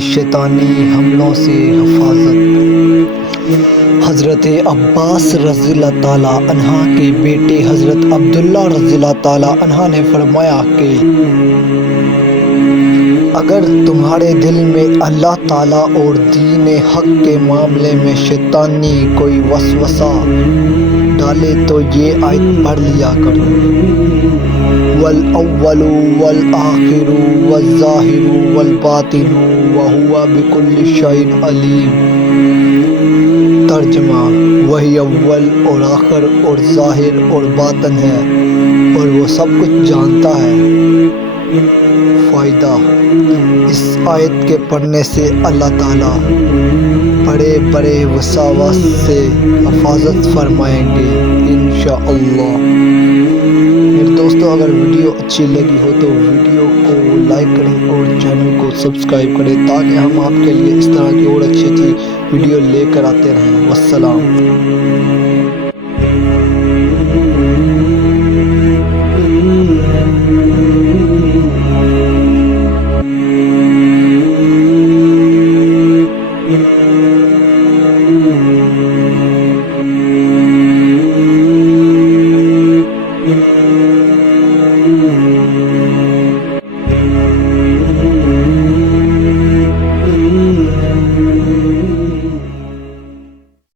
शैतानी हमलों से हिफाजत। हज़रत अब्बास रज़ियल्लाहु ताला अन्हा के बेटे हज़रत अब्दुल्ला रज़ियल्लाहु ताला अन्हा ने फरमाया कि अगर तुम्हारे दिल में अल्लाह ताला और दीन हक़ के मामले में शैतानी कोई वसवसा डाले तो ये आयत पढ़ लिया करो। वल अव्वलु वल आखिरु वल ज़ाहिरु वल बातिनु व हुवा बिकुल्लि शैइन अलीम। तर्जमा, वही अव्वल और आखिर और ज़ाहिर और बातन है और वो सब कुछ जानता है। फ़ायदा, इस आयत के पढ़ने से अल्लाह ताला बड़े बड़े वसावस से हिफाजत फरमाएंगे इंशाअल्लाह। मेरे दोस्तों, अगर वीडियो अच्छी लगी हो तो वीडियो को लाइक करें और चैनल को सब्सक्राइब करें ताकि हम आपके लिए इस तरह की और अच्छी अच्छी वीडियो लेकर आते रहें। वस्सलाम। Yeah.